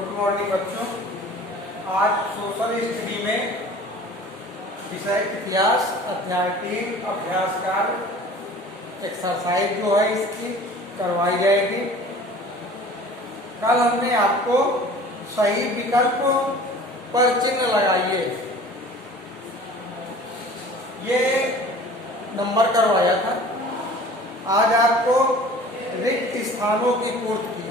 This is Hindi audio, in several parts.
गुड मॉर्निंग बच्चों। आज सोशल स्टडी में विषय इतिहास अध्याय 3 अभ्यासकार एक्सरसाइज जो है इसकी करवाई जाएगी। कल हमने आपको सही विकल्प पर चिन्ह लगाइए ये नंबर करवाया था। आज आपको रिक्त स्थानों की पूर्ति कीजिए।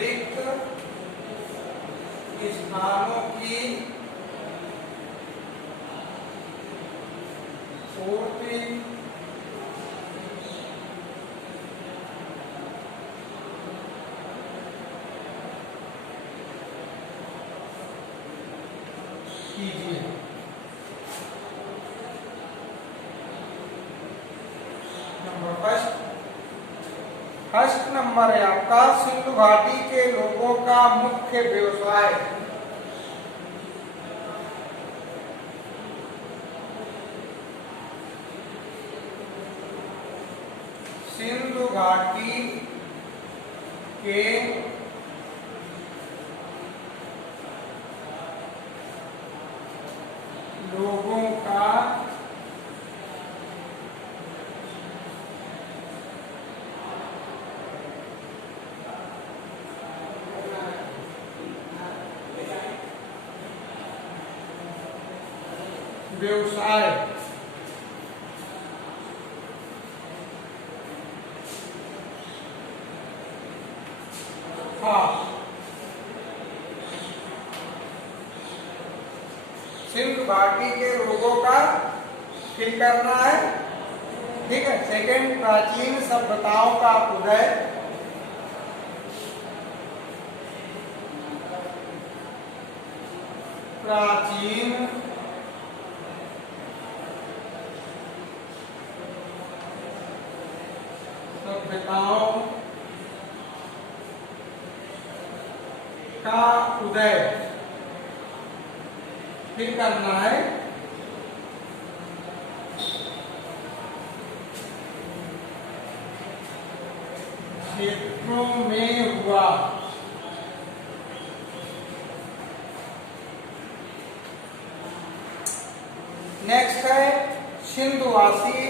रिक्त स्थानों की पूर्ति कीजिए। फर्स्ट नंबर है आपका सिंधु घाटी के लोगों का मुख्य व्यवसाय। सिंधु घाटी के लोगों का व्यवसाय था। सिंधु घाटी के लोगों का फिल करना है, ठीक है। सेकंड, प्राचीन सभ्यताओं का उदय। प्राचीन सभ्यताओं का उदय फिर करना है। क्षेत्रों में हुआ। नेक्स्ट है सिंधुवासी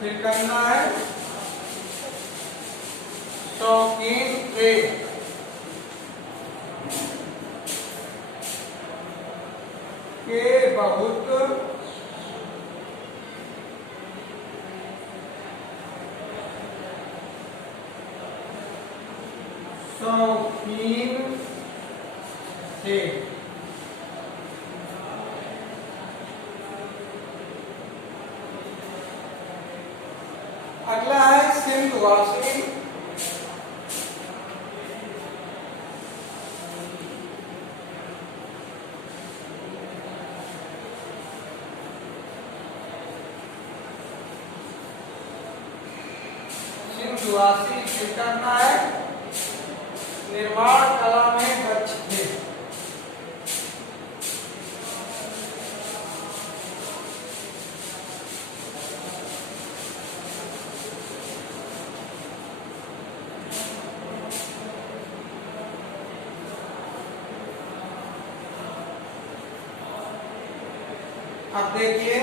फिर करना है शौकीन थे। के बहुत शौकीन थे। अगला है सिंधुवासी। सिंधुवासी फिर करना है निर्माण कला में दक्ष थे। अब देखिए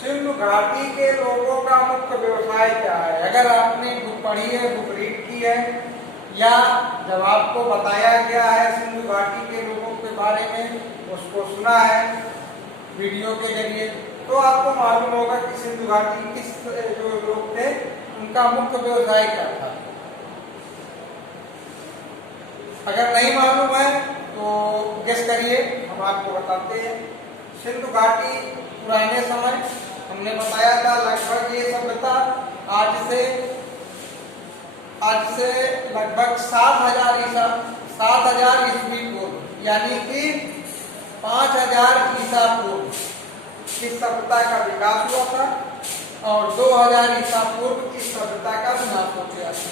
सिंधु घाटी के लोगों का मुख्य व्यवसाय क्या है। अगर आपने बुक पढ़ी है, बुक रीड की है, या जब आपको बताया गया है सिंधु घाटी के लोगों के बारे में, उसको सुना है वीडियो के जरिए, तो आपको मालूम होगा कि सिंधु घाटी किस जो लोग थे उनका मुख्य व्यवसाय क्या था। अगर नहीं मालूम है तो गेस करिए, हम आपको बताते हैं। सिंधु घाटी पुराने समय हमने बताया था लगभग ये सभ्यता आज से लगभग 7000 ईस्वी पूर्व, यानी कि 5000 ईसा पूर्व इस सभ्यता का विकास हुआ था और 2000 ईसा पूर्व इस सभ्यता का विनाश हो गया था।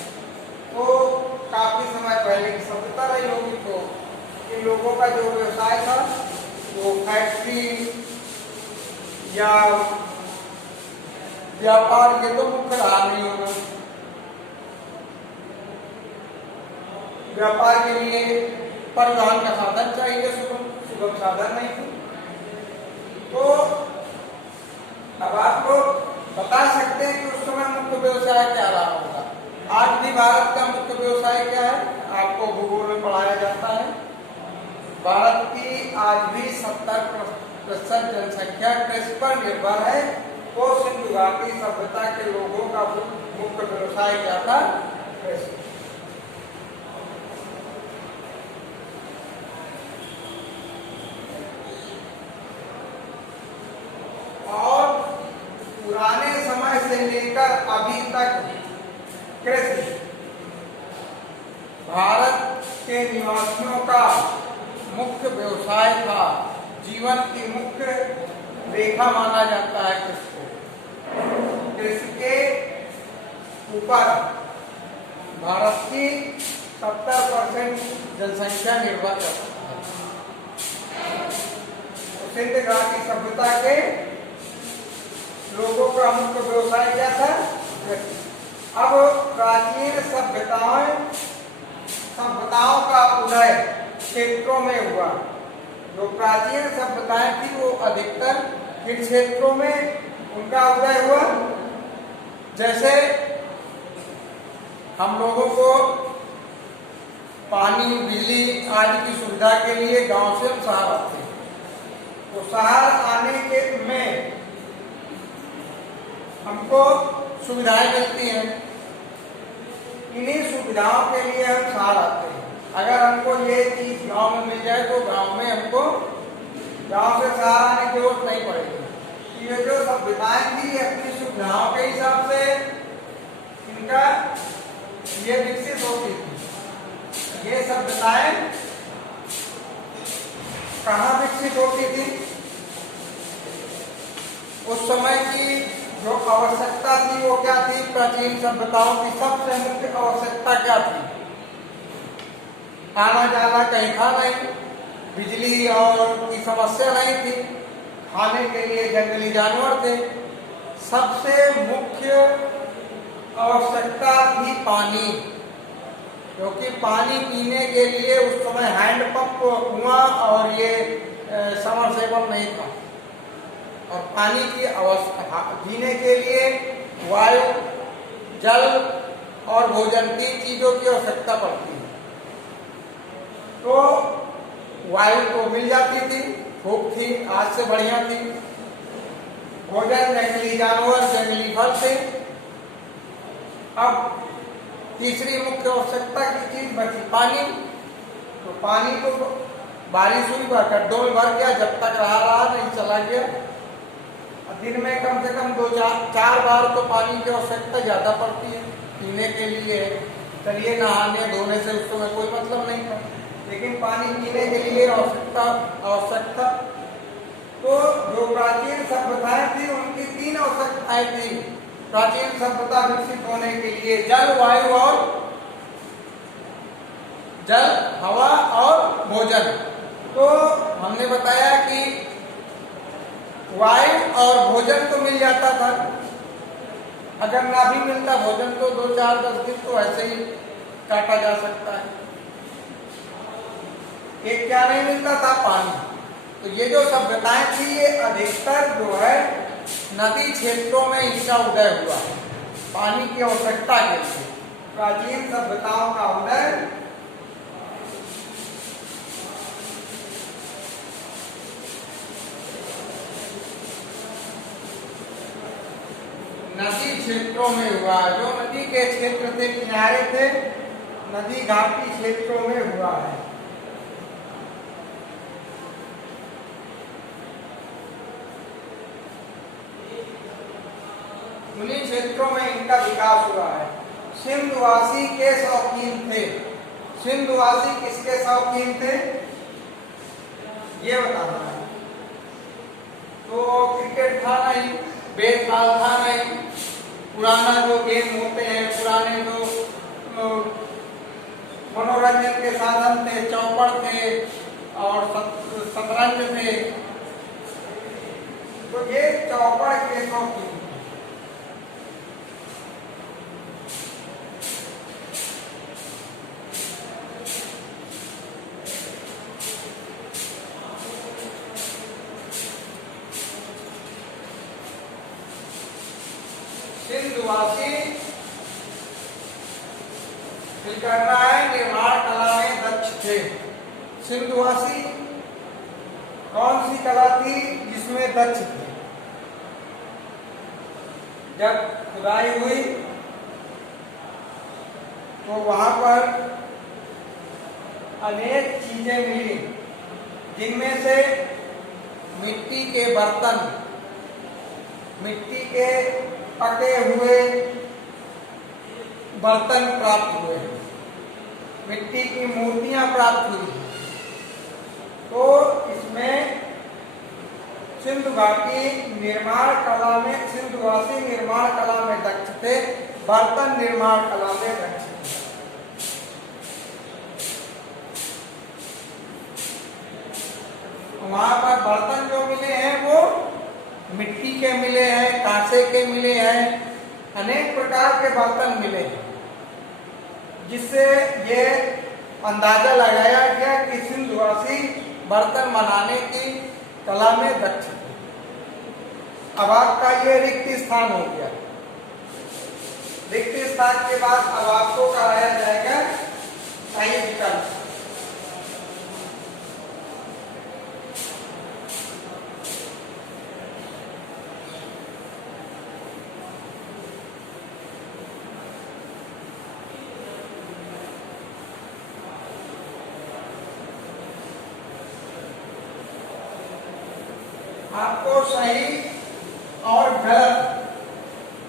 तो काफी समय पहले की सभ्यता रही होगी। तो इन लोगों का जो व्यवसाय था वो फैक्ट्री या व्यापार, ये तो मुख्य रहा नहीं होगा। व्यापार के लिए परिवहन का साधन चाहिए, सुगम साधन नहीं थे। तो अब आप लोग बता सकते हैं कि उस समय मुख्य व्यवसाय क्या रहा होगा। आज भी भारत का मुख्य व्यवसाय क्या है, आपको भूगोल में पढ़ाया जाता है। भारत की आज भी 70% जनसंख्या कृषि पर निर्भर है। तो सिंधु घाटी सभ्यता के लोगों का मुख्य व्यवसाय क्या था, कृषि। और पुराने समय से लेकर अभी तक कृषि भारत के निवासियों का मुख्य व्यवसाय था। जीवन की मुख्य रेखा माना जाता है कृषि को। कृषि के ऊपर भारत की 70% जनसंख्या निर्भर करती है। सिंधु घाटी सभ्यता के लोगों का मुख्य व्यवसाय क्या था, कृषि। अब प्राचीन सभ्यताओं का उदय क्षेत्रों में हुआ। जो प्राचीन सभ्यताएं थी वो अधिकतर किन क्षेत्रों में उनका उदय हुआ। जैसे हम लोगों को पानी बिजली आदि की सुविधा के लिए गांव से शहर आते हैं। तो शहर आने के में हमको सुविधाएं मिलती हैं। इन्हीं सुविधाओं के लिए हम शहर आते हैं। अगर हमको ये चीज गांव में मिल जाए तो गांव में हमको गांव से शहर आने की जरूरत नहीं पड़ेगी। ये जो सभ्यताएं थी अपनी सुविधाओं के हिसाब से इनका ये विकसित होती थी। ये सभ्यताएं कहाँ विकसित होती थी, उस समय की जो आवश्यकता थी वो क्या थी। प्राचीन सभ्यताओं की सबसे मुख्य आवश्यकता क्या थी, आना जाना कहीं था नहीं, बिजली और की समस्या नहीं थी, खाने के लिए जंगली जानवर थे। सबसे मुख्य आवश्यकता थी पानी, क्योंकि पानी पीने के लिए उस समय हैंडपंप, कुआं और ये समरसेबल नहीं था। और पानी की आवश्यकता जीने के लिए वायु, जल और भोजन, 3 चीजों की आवश्यकता पड़ती है। तो वायु तो मिल जाती थी, खूब थी, आज से बढ़िया थी। भोजन जंगली जानवर, जंगली फल थे। अब तीसरी मुख्य आवश्यकता की चीज बची पानी। तो पानी को बारिश हुई, गड्ढों में भर गया, जब तक रहा नहीं चला गया। दिन में कम से कम 2-4 बार तो पानी की आवश्यकता ज्यादा पड़ती है पीने के लिए। चलिए नहाने धोने से उस समय कोई मतलब नहीं था, लेकिन पानी पीने के लिए आवश्यकता। तो जो प्राचीन सभ्यताएं थी उनकी 3 आवश्यकताएं थी प्राचीन सभ्यता विकसित होने के लिए। जल, वायु और जल, हवा और भोजन। तो हमने बताया कि वायु और भोजन तो मिल जाता था। अगर ना भी मिलता भोजन तो 2-4-10 दिन तो ऐसे ही काटा जा सकता है। एक क्या नहीं मिलता था, पानी। तो ये जो सभ्यताएं थी ये अधिकतर जो है नदी क्षेत्रों में इनका उदय हुआ है, पानी की आवश्यकता के लिए। प्राचीन सभ्यताओं का उदय नदी क्षेत्रों में हुआ। जो नदी के क्षेत्र थे, किनारे थे, नदी घाटी क्षेत्रों में हुआ है। उन्हीं क्षेत्रों में इनका विकास हुआ है। सिंधुवासी के शौकीन थे। सिंधुवासी किसके शौकीन थे ये बताना है। तो क्रिकेट था नहीं, बेसबॉल था नहीं, पुराना जो गेम होते हैं, पुराने जो मनोरंजन के साधन थे, चौपड़ थे और शतरंज थे। तो ये चौपड़ के शौकीन सिंधुवासी करना है, निर्माण कला में दक्ष थे। सिंधुवासी कौन सी कला थी जिसमें दक्ष थे? जब खुदाई हुई तो वहां पर अनेक चीजें मिली, जिनमें से मिट्टी के बर्तन, मिट्टी के पके हुए बर्तन प्राप्त हुए, मिट्टी की मूर्तियां प्राप्त हुई। तो इसमें सिंधु घाटी निर्माण कला में, सिंधुवासी निर्माण कला में दक्ष थे, बर्तन निर्माण कला में दक्ष थे। वहां पर बर्तन जो मिले हैं वो मिट्टी के मिले हैं, कांसे के मिले हैं, अनेक प्रकार के बर्तन मिले हैं, जिससे ये अंदाजा लगाया गया कि सिंधुवासी बर्तन बनाने की कला में दक्ष थे। अब आपका ये रिक्त स्थान हो गया। रिक्त स्थान के बाद अब आपको कराया जाएगा सही विकल्प। आपको सही और गलत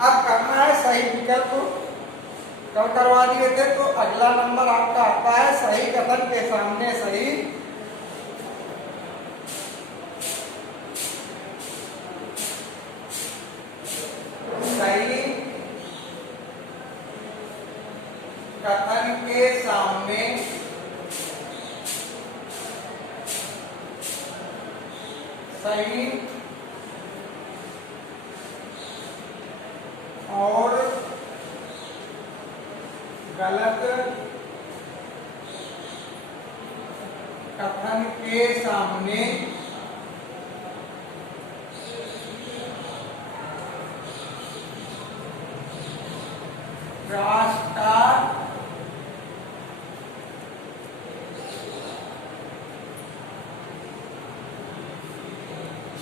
अब करना है। सही विकल्प कल करवा दिए थे, तो अगला नंबर आपका आता है सही कथन के सामने सही, सही कथन के सामने सही और गलत कथन के सामने क्रॉस का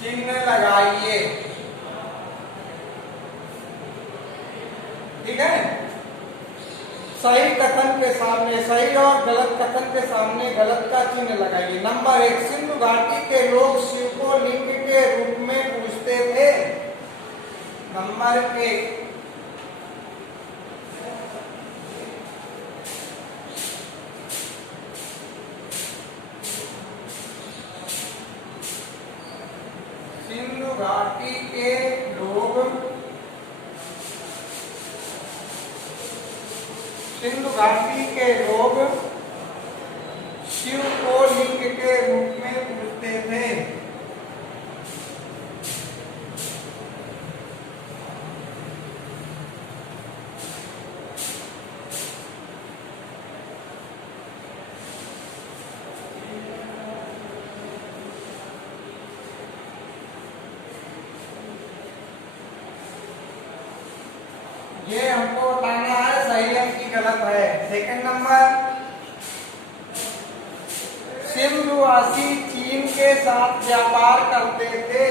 चिन्ह लगाइए। ठीक है, सही कथन के सामने सही और गलत कथन के सामने गलत का चिन्ह लगाइए। नंबर 1, सिंधु घाटी के लोग शिव को लिंग के रूप में पूजते थे। नंबर 1, सिंधु घाटी के लोग शिव को लिंग के रूप में पूजते थे। ये हमको बताना है सही है कि गलत है। सेकंड नंबर, सिंधुवासी चीन के साथ व्यापार करते थे।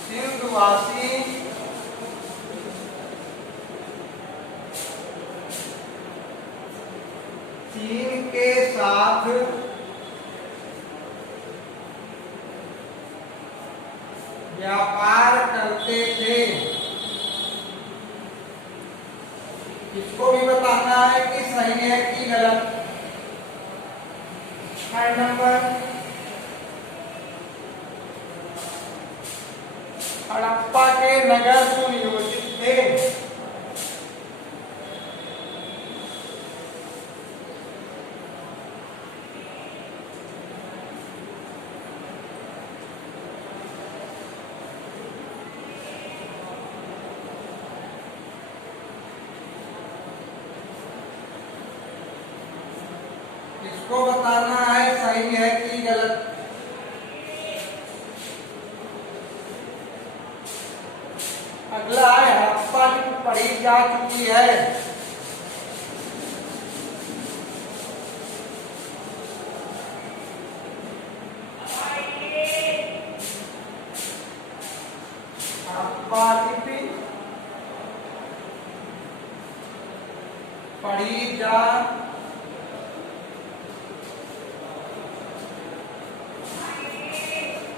सिंधुवासी चीन के साथ व्यापार करते थे। इसको भी बताना है कि सही है कि गलत। थर्ड नंबर, नगर सुनियोजित थे। इसको बताना है सही है कि गलत। अगला है हड़प्पा लिपि पढ़ी जा चुकी है। हड़प्पा लिपि पढ़ी जा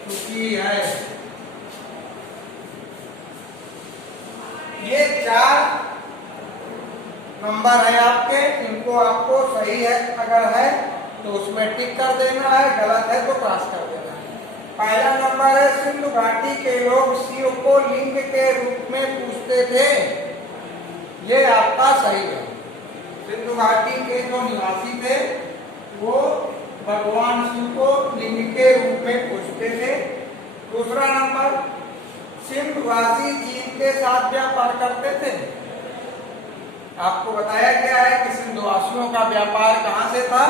चुकी है। ये 4 नंबर है आपके, इनको आपको सही है अगर है तो उसमें टिक कर देना है, गलत है तो क्रॉस कर देना है। पहला नंबर है सिंधु घाटी के लोग शिव को लिंग के रूप में पूजते थे। ये आपका सही है। सिंधु घाटी के जो निवासी थे वो भगवान शिव को लिंग के रूप में पूजते थे। दूसरा नंबर, सिंधुवासी चीन के साथ व्यापार करते थे। आपको बताया गया है कि सिंधुवासियों का व्यापार कहाँ से था?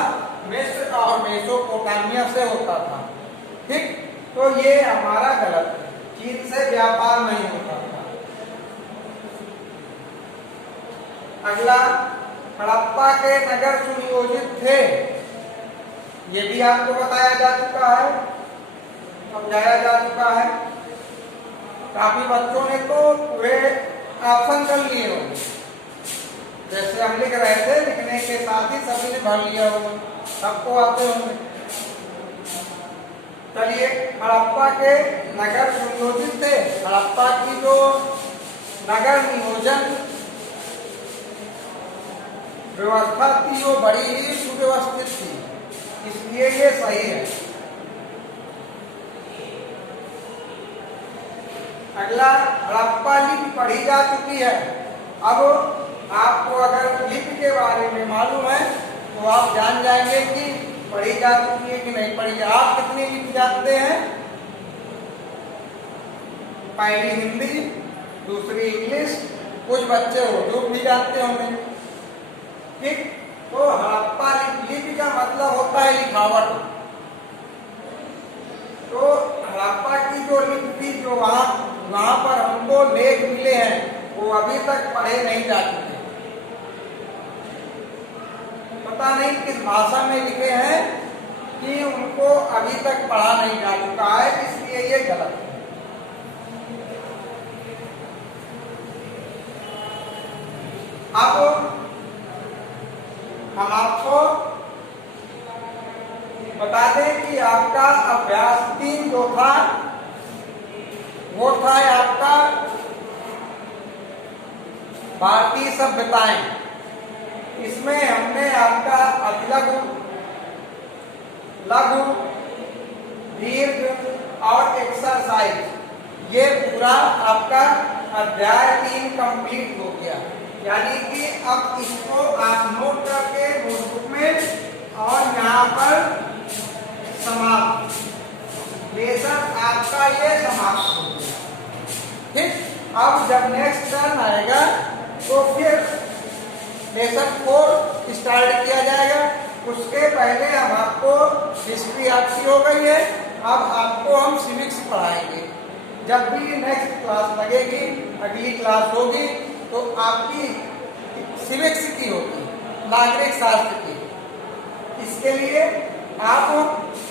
मिस्र और मेसोपोटामिया से होता था। ठीक, तो ये हमारा गलत है, चीन से व्यापार नहीं होता था। अगला, हड़प्पा के नगर सुनियोजित थे। ये भी आपको बताया जा चुका है, समझाया जा चुका है। काफी बच्चों ने तो पूरे ऑप्शन कर लिए होंगे, जैसे हम लिख रहे थे लिखने के साथ ही सभी ने भर लिया होगा, सबको आते होंगे। चलिए, हड़प्पा के नगर सुनियोजित थे। हड़प्पा की जो नगर नियोजन व्यवस्था थी वो बड़ी ही सुव्यवस्थित थी, इसलिए ये सही है। अगला, हड़प्पा लिपि पढ़ी जा चुकी है। अब आपको अगर लिपि के बारे में मालूम है तो आप जान जाएंगे कि पढ़ी जा चुकी है कि नहीं पढ़ी। आप कितनी लिपि जानते हैं? पहली हिंदी, दूसरी इंग्लिश, कुछ बच्चे उर्दू भी जानते होंगे। ठीक, तो हड़प्पा लिपि का मतलब होता है लिखावट। तो हड़प्पा की जो लिपि थी, जो वहां पर हमको लेख मिले हैं, वो अभी तक पढ़े नहीं जा चुके। पता नहीं किस भाषा में लिखे हैं कि उनको अभी तक पढ़ा नहीं जा चुका है, इसलिए ये गलत है। अब हम आपको बता दें कि आपका अभ्यास 3 जो था वो था आपका भारतीय सभ्यताएं। इसमें हमने आपका अतिलघु, लघु, दीर्घ और एक्सरसाइज, ये पूरा आपका अध्याय 3 कंप्लीट हो गया। यानी कि अब इसको आप नोट करके नोटबुक में और यहाँ पर समाप्त, लेसन आपका ये समाप्त हो गया। ठीक, अब जब नेक्स्ट टर्न आएगा तो फिर लेसन 4 स्टार्ट किया जाएगा। उसके पहले हम आपको हिस्ट्री आपकी हो गई है, अब आपको हम सिविक्स पढ़ाएंगे। जब भी नेक्स्ट क्लास लगेगी, अगली क्लास होगी तो आपकी सिविक्स की होगी, नागरिक शास्त्र की। इसके लिए आप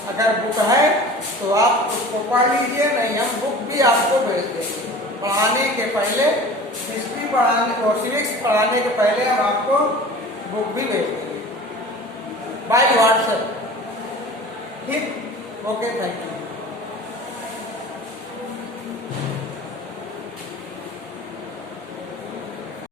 अगर बुक है तो आप उसको पढ़ लीजिए, नहीं हम बुक भी आपको भेज देंगे। पढ़ाने के पहले हिस्ट्री पढ़ाने और सिविक्स पढ़ाने के पहले हम आपको बुक भी भेज देंगे बाय व्हाट्सएप। ठीक, ओके, थैंक यू।